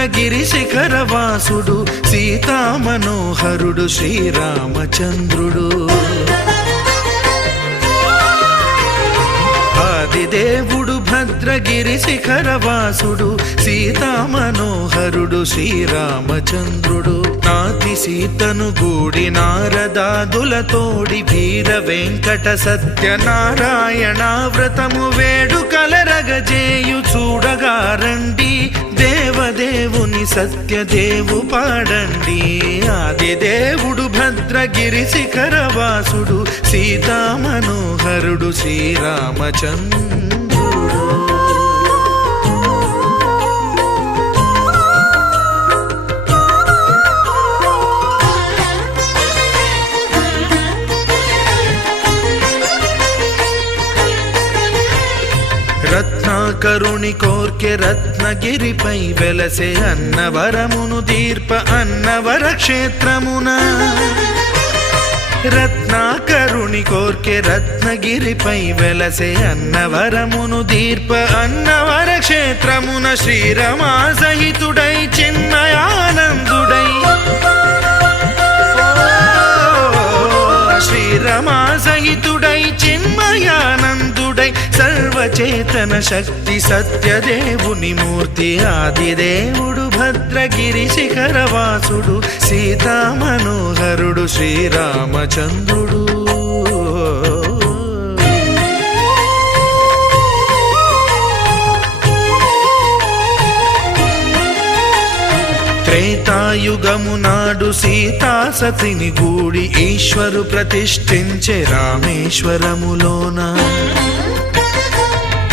భద్రగిరి శిఖరవాసుడు సీతామనోహరుడు శ్రీరామచంద్రుడు. ఆదిదేవుడు భద్రగిరి శిఖరవాసుడు సీతామనోహరుడు శ్రీరామచంద్రుడు. నాతి సీతను గూడి నారదాదులతోడి వీర వెంకట సత్యనారాయణ వ్రతము వేడుకలరగజేయు చూడగా రండి, దేవదేవుని సత్యదేవు పాడండి. ఆదిదేవుడు భద్రగిరి శిఖరవాసుడు సీతామనోహరుడు శ్రీరామచంద్రుడు. రత్నాకరుని కోర్కె రత్నగిరిపై వెలసే అన్నవరమును దీర్ప అన్నవర క్షేత్రమున. రత్నాకరుని కోర్కె రత్నగిరిపై వెలసే అన్నవరమును దీర్ప అన్నవర క్షేత్రమున. శ్రీరమా సహితుడై చిన్మయానందుడై శ్రీరమా సహితుడై చిన్మయానందుడై సర్వచేతన శక్తి సత్యదేవుని మూర్తి. ఆదిదేవుడు భద్రగిరి శిఖరవాసుడు సీతామనోహరుడు శ్రీరామచంద్రుడు. త్రేతాయుగము నాడు సీతా సతిని గూడి ఈశ్వరు ప్రతిష్ఠించే రామేశ్వరములోన.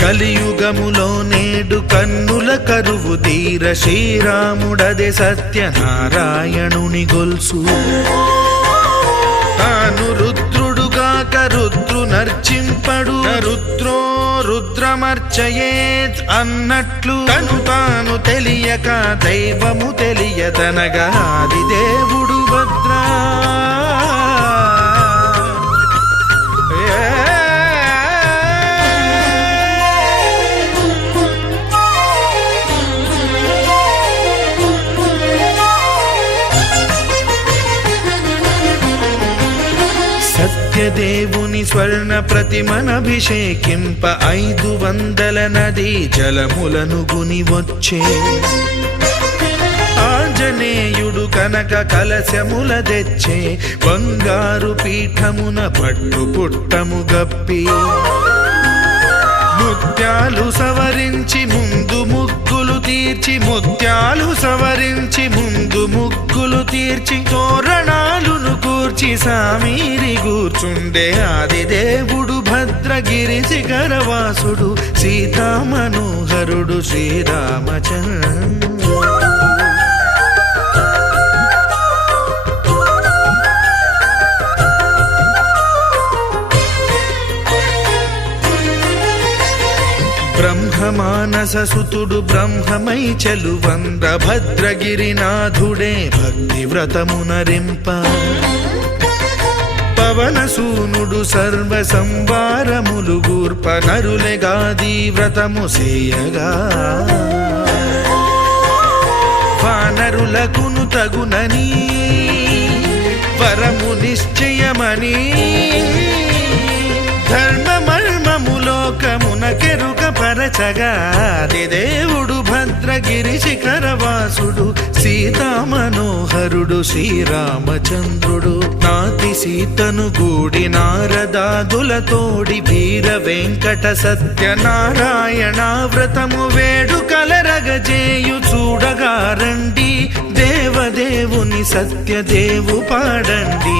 కలియుగములో నేడు కన్నుల కరువు తీర శ్రీరాముడదే సత్యనారాయణుని గొల్సు. తాను రుద్రుడుగాక రుద్రు నర్చింపడు, రుద్రో రుద్రమర్చయేత్ అన్నట్లు తను తాను తెలియక దైవము తెలియదనగా ఆదిదేవుడు భద్రా. సత్యదేవుని స్వర్ణ ప్రతిమనభిషేకింప 500 నదీ జలములను గుని వచ్చే. ఆంజనేయుడు కనక కలశముల తెచ్చే, బంగారు పీఠమున పట్టు పుట్టము గప్పి. ముత్యాలు సవరించి ముందు ముగ్గులు తీర్చి, ముత్యాలు సవరించి ముందు ముగ్గులు తీర్చి, తోరణాలును కూర్చి సామీరి కూర్చుండే. ఆదిదేవుడు భద్రగిరి శిఖరవాసుడు సీతామనోహరుడు శ్రీరామచంద్రుడు. బ్రహ్మమానస సుతుడు బ్రహ్మమై చెలువంద భద్రగిరినాథుడే భక్తి వ్రతమునరింప. పవనసూనుడు సర్వ సంవారములు గూర్ప, నరులెగాది వ్రతము సేయగా. వానరులకును తగునని వరము నిశ్చయమని, ధర్మమర్మములోకమునకెరుక పరచగా ఆదిదేవుడు భద్రగిరి శిఖరవాసుడు సీతామనోహరుడు శ్రీరామచంద్రుడు. నాతి సీతను గూడి నారదాదులతోడి వీర వెంకట సత్యనారాయణ వ్రతము వేడుకలరగజేయు చూడగా రండి, దేవదేవుని సత్యదేవు పాడండి.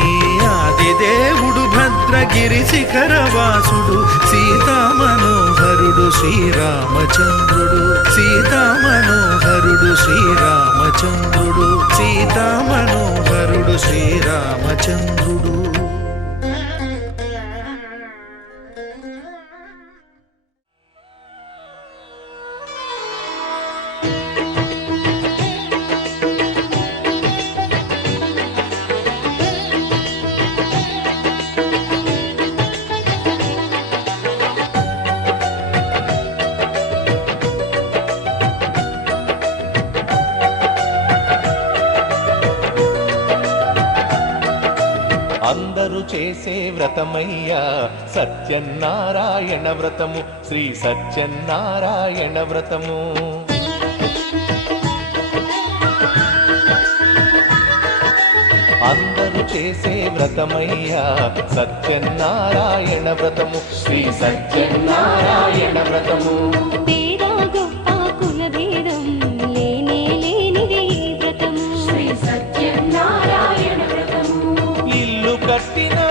ఆదిదేవుడు భద్రగిరి శిఖరవాసుడు సీతామనోహరుడు శ్రీరామచంద్రుడు. సీతామనోహరుడు శ్రీరామచంద్రుడు. సీతామనోహరుడు శ్రీరామచంద్రుడు. అందరూ చేసే వ్రతమయ్యా సత్యనారాయణ వ్రతము, శ్రీ సత్యనారాయణ వ్రతము. అందరూ చేసే వ్రతమయ్యా సత్యనారాయణ వ్రతము, శ్రీ సత్యనారాయణ వ్రతము. ఇల్లు కట్టినా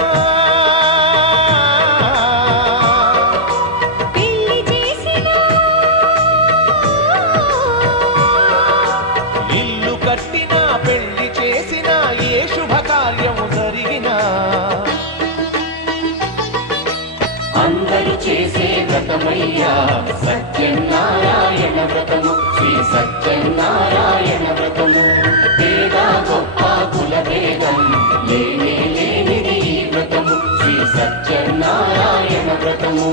పెళ్లి చేసినా, ఇల్లు కట్టినా పెళ్లి చేసినా ఏ శుభకార్యము జరిగినా అందరూ చేసే వ్రతమయ్యా సత్యనారాయణ వ్రతము, శ్రీ సత్యనారాయణ వ్రతము. పేద గొప్ప కుల భేదం లేనే లేనిది ఈ వ్రతము, శ్రీ సత్యనారాయణ వ్రతము.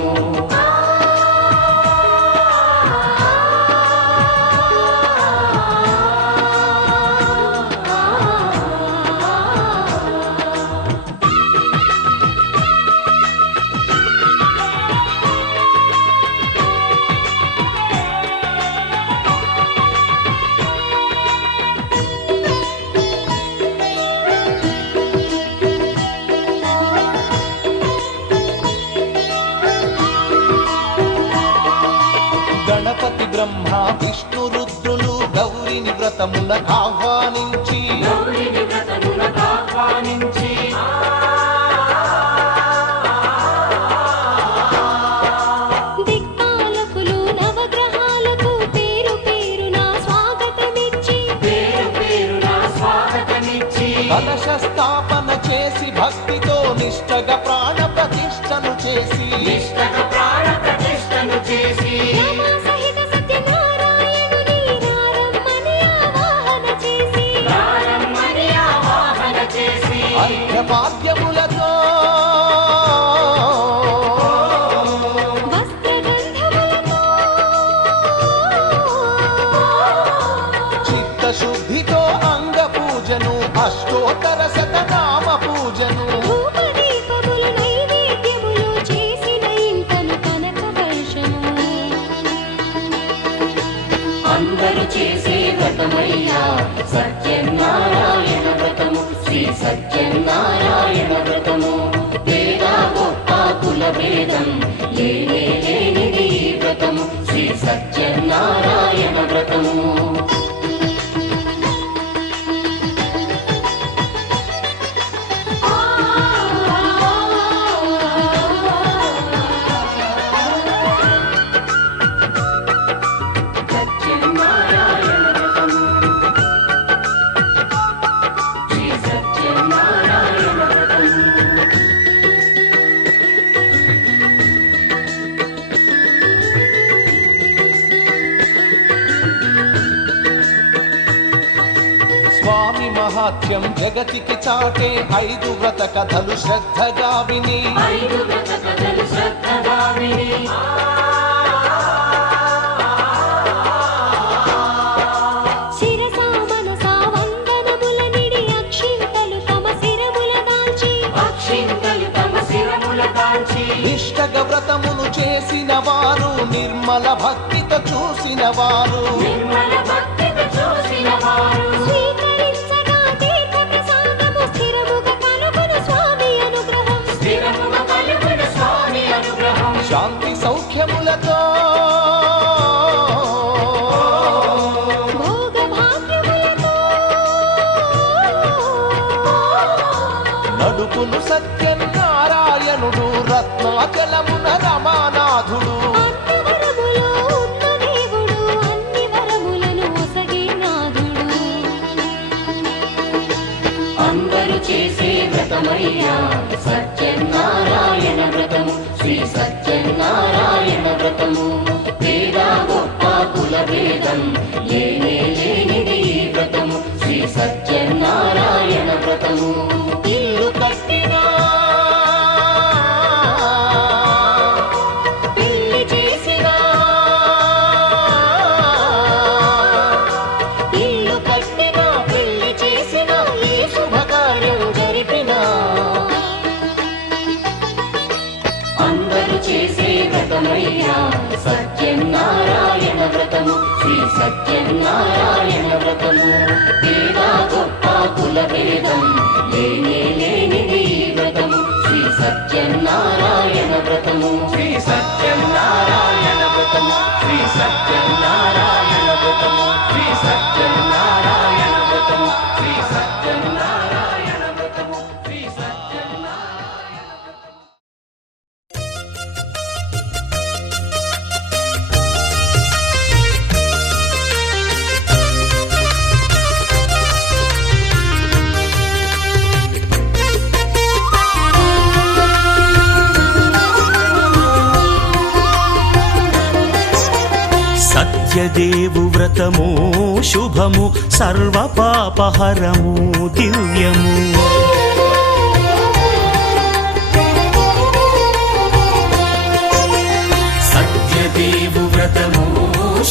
గణపతి బ్రహ్మ విష్ణు రుద్రులు గౌరిని వ్రతమునకు ఆహ్వానించి దిక్పాలకులు నవగ్రహాలకు పేరు పేరున స్వాగతమిచ్చి కలశ స్థాపన చేసి భక్తితో నిష్టగా ప్రాణ ప్రతిష్టను చేసి రమా సహిత సత్యనారాయణుని నారమ్మని ఆవాహన చేసి అర్ఘ్యపాద్యములతో వస్త్రగంధములతో చిత్తశుద్ధితో అంగ పూజను అష్టోత్తర శతనామ పూజను ధూపదీపములు నైవేద్యములు చేసిన ఇంటను కనక వర్షము. అందరూ చేసే వ్రతమయ్యా సత్యనారాయణ వ్రతము, శ్రీ సత్యనారాయణ వ్రతము. పేద గొప్ప కుల భేదం లేనే లేనిది ఈ వ్రతము, శ్రీ సత్యనారాయణ వ్రతము. స్వామి మహాత్యం జగతికి చాటే 5 వ్రత కథలు శ్రద్ధగా విని శిరసా మనసా వందనముల నిడి అక్షింతలు తమ శిరముల దాల్చి నిష్టగ వ్రతమును చేసిన వారు నిర్మల భక్తితో చూసిన వారు స్వీకరించగా తీర్థ ప్రసాదము స్థిరముగా కలుగును స్వామి అనుగ్రహం. శాంతి సౌఖ్యములతో భోగ భాగ్యములతో నడుపును సత్యనారాయణుడు రత్నాచలమున రమానాథుడు. అన్నవరములో ఉన్న దేవుడు అన్ని వరములను ఒసగే నాథుడు. అందరూ చేసే వ్రతమయ్యా సత్యనారాయణ వ్రతము, శ్రీ సత్యనారాయణ వ్రతము. పేద గొప్ప కుల భేదం లేనే లేనిది ఈ వ్రతము, శ్రీ సత్యనారాయణ వ్రతము. ఇల్లు కట్టినా పెళ్లి చేసినా, ఇల్లు కట్టినా పెళ్లి చేసినా ఏ శుభకార్యం జరిపినా సత్యనారాయణ వ్రతము. పేద గొప్ప కుల భేదం లేనే లేనిది ఈ వ్రతము. శ్రీ సత్యనారాయణ వ్రతము. శ్రీ సత్యనారాయణ వ్రతము. శ్రీ సత్యనారాయణ వ్రతము. శ్రీ సత్యనారాయణ వ్రతము. శ్రీ సత్యనారాయణ వ్రతము. శ్రీ సత్యనారాయణ వ్రతము. సత్యదేవు వ్రతము శుభము సర్వ పాపహరము దివ్యము. సత్యదేవు వ్రతము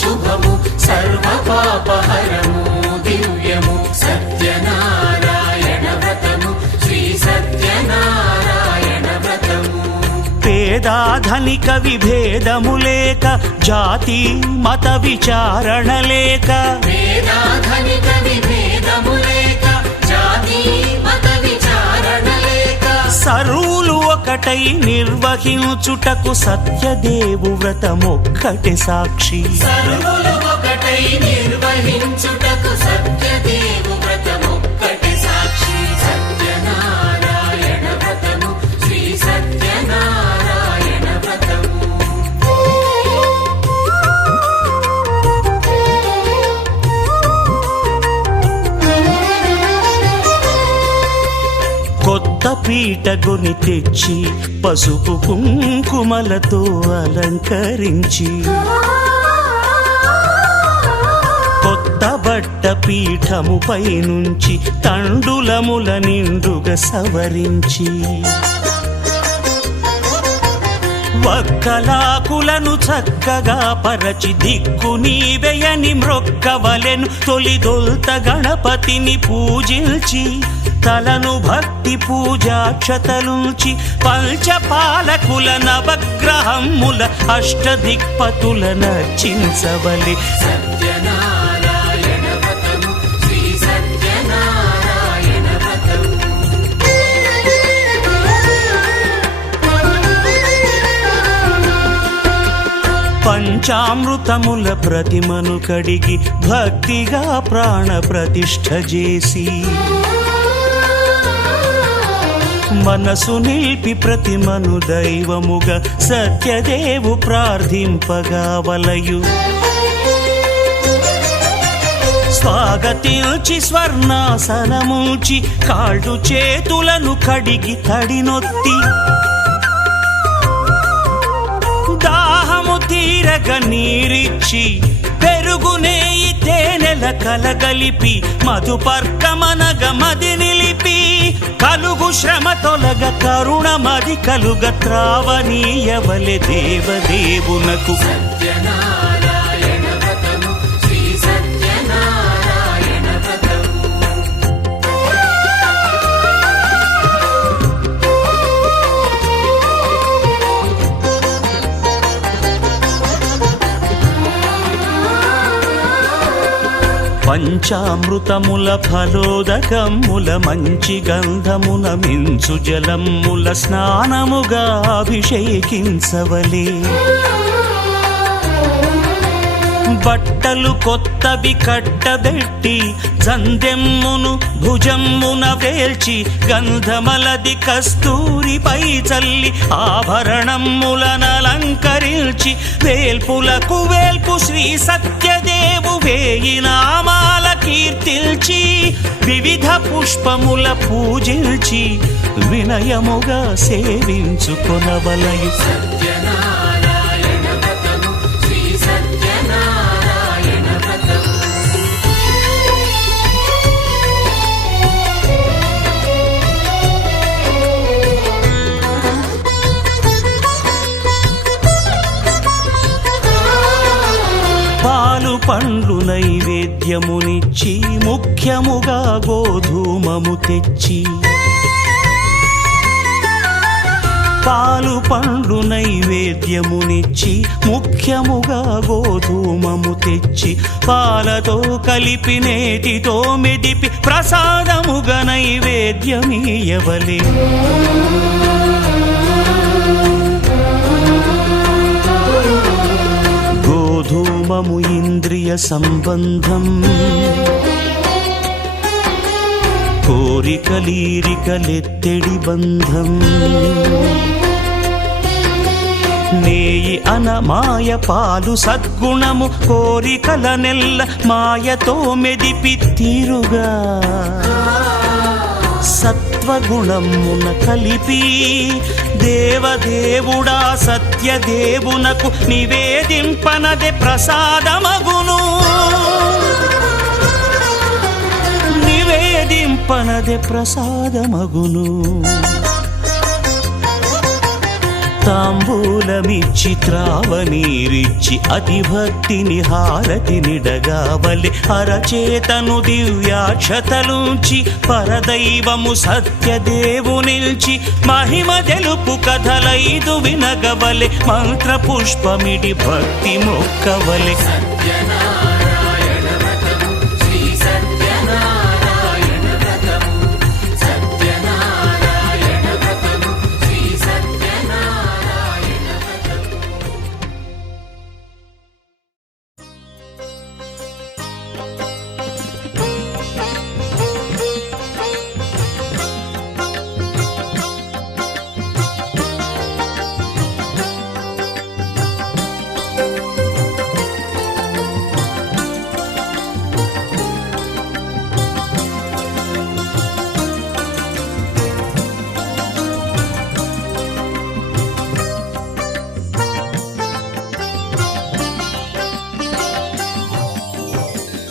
శుభము సర్వ పాపహరము దివ్యము. సత్యనారాయణ వ్రతము. శ్రీ సత్యనారాయణ వ్రతము. పేదాధనిక విభేదము లేక జాతి మత విచారణ లేక వేదాధనిక విభేదము లేక జాతి మత విచారణ లేక సర్వులు ఒకటై నిర్వహించుటకు సత్యదేవు వ్రతమొక్కటి సాక్షి. సర్వులు ఒకటై నిర్వహించుటకు సత్యదేవు వ్రతమొక్కటి సాక్షి. సత్యనారాయణ వ్రతము. శ్రీ సత్యనారాయణ వ్రతము. కొత్త పీటగుని తెచ్చి పసుపు కుంకుమలతో అలంకరించి కొత్త బట్ట పీఠముపై నుంచి తండులముల నిండుగా సవరించి వక్కలాకులను చక్కగా పరచి దిక్కు నీవెయని మ్రొక్కవలెను. తొలిదొల్త గణపతిని పూజించి తలను భక్తి పూజాక్షతలుంచి పంచపాలకుల నవగ్రహముల అష్టదిక్పతుల నర్చించవలె. సత్యనారాయణ వ్రతము. శ్రీ సత్యనారాయణ వ్రతము. పంచామృతముల ప్రతిమను కడిగి భక్తిగా ప్రాణ ప్రతిష్ఠ చేసి మనసు నిలిపి ప్రతిమను దైవముగా సత్యదేవు ప్రార్థింపగా వలయు. స్వాగతించి స్వర్ణాసనముంచి కాళ్ళు చేతులను కడిగి తడినొత్తి దాహము తీరగ నీరిచ్చి పెరుగు నెయ్యి తేనెల కలగలిపి మధుపర్కమనగ మది నిలిపి కలుగు శ్రమ తొలగ కరుణ మది కలుగ త్రావనీయవలె దేవదేవునకు. సత్యనారాయణ వ్రతము. శ్రీ సత్యనారాయణ వ్రతము. పంచామృతముల ఫలోదకముల మంచి గంధమున మించు జలముల స్నానముగా అభిషేకించవలే. బట్టలు కొత్తవి కట్టబెట్టి జందెమ్మును భుజమ్మున వేల్చి గంధమలది కస్తూరిపై చల్లి ఆభరణములనలంకరించి వేల్పులకు వేల్పు శ్రీ సత్యదేవు వేయి నామాల కీర్తిల్చి వివిధ పుష్పముల పూజించి వినయముగా సేవించుకొనవలయు. సత్యనారాయణ వ్రతము. శ్రీ సత్యనారాయణ వ్రతము. పాలు పండ్లు నైవేద్యమునిచ్చి ముఖ్యముగా గోధూమము తెచ్చి పాలు పండ్లు నైవేద్యమునిచ్చి ముఖ్యముగా గోధూమము తెచ్చి పాలతో కలిపి నేతితో మెదిపి ప్రసాదముగా నైవేద్యమీయవలే. గోధూమము ఇంద్రియ సంబంధం, కోరికలీరికలెత్తెడి బంధం. నేయి అనమాయ పాలు సద్గుణము, కోరికల నెల్ల మాయతో మెదిపి తీరుగా సత్వగుణమున కలిపి దేవదేవుడా సత్యదేవునకు నివేదింపనదే ప్రసాదమగును. నివేదింపనదే ప్రసాదమగును. తాంబూలమిచ్చి త్రావనీరిచ్చి అతిభక్తిని హారతినిడగావలె. అరచేతను దివ్యాక్షతలుంచి పరదైవము సత్యదేవునిల్చి మహిమ తెలుపు కథలైదు వినగవలె. మంత్ర పుష్పమిడి భక్తి మొక్కవలె. సత్యనారాయణ వ్రతము శ్రీ సత్యనారాయణ వ్రతము సత్యనారాయణ వ్రతము శ్రీ సత్యనారాయణ వ్రతము.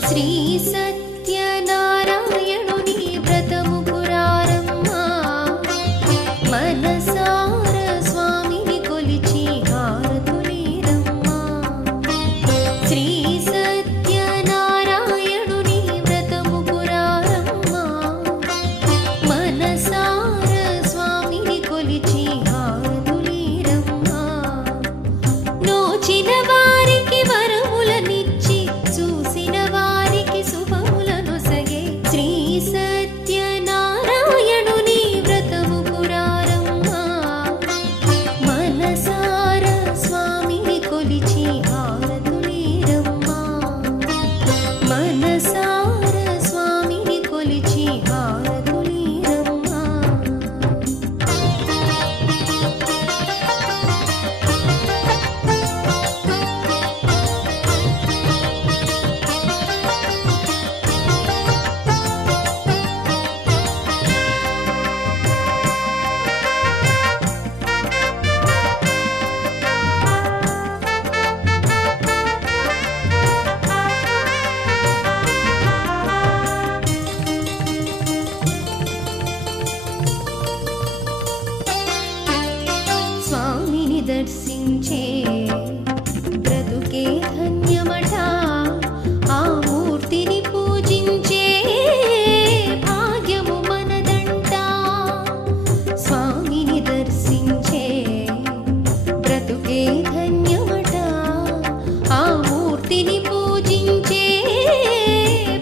శ్రీ సత్యనారాయణుని వ్రతము పురారమ్మా, మనసార స్వామిని కొలిచి హారతులీరమ్మా. శ్రీ సత్యనారాయణుని వ్రతము పురారమ్మా, మనసార స్వామిని కొలిచి హారతులీరమ్మా. నోచిన వారికి వరములనిచ్చి చూసిన వారికి శుభములను సగే. శ్రీ సత్యనారాయణుని వ్రతము పురారమ్మా, మనసార స్వామిని కొలిచి హారతులీరమ్మా. మనసార స్వామిని కొలిచి హారతులీరమ్మా. స్వామిని దర్శించే బ్రతుకే ధన్యమట, ఆ మూర్తిని పూజించే భాగ్యము మనదంట. స్వామిని దర్శించే బ్రతుకే ధన్యమట, ఆ మూర్తిని పూజించే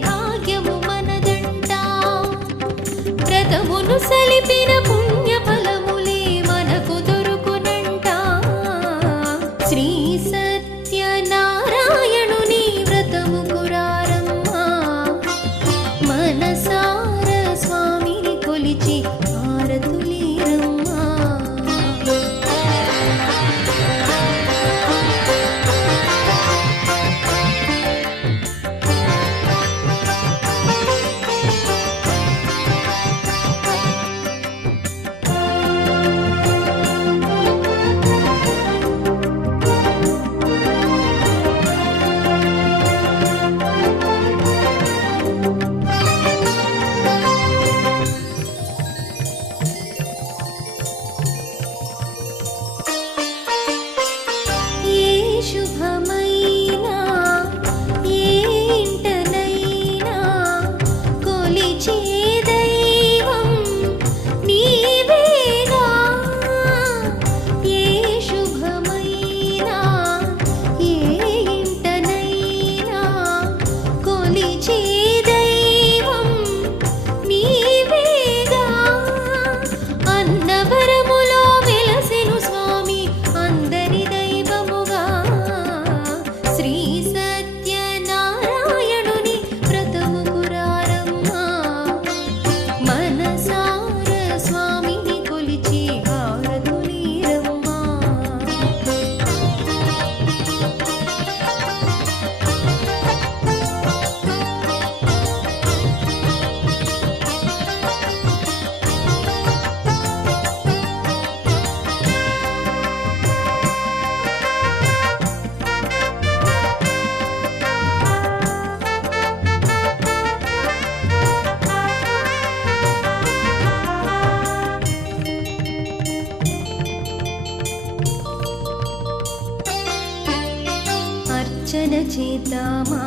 భాగ్యము మనదంట. వ్రతమును సలిపిన పుణ్య ఫలములే మనకు దొరుకునంట. శ్రీ సత్యనారాయణుని వ్రతము పురారమ్మా, మనసార స్వామిని కొలిచి హారతులీరమ్మా. అర్చన చేద్దామా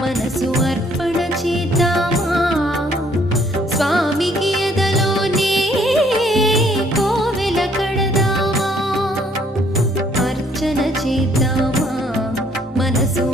మనసు అర్పణ చేద్దామా స్వామికి ఎదలోనే కోవెల కడదామా అర్చన చేద్దామా మనసు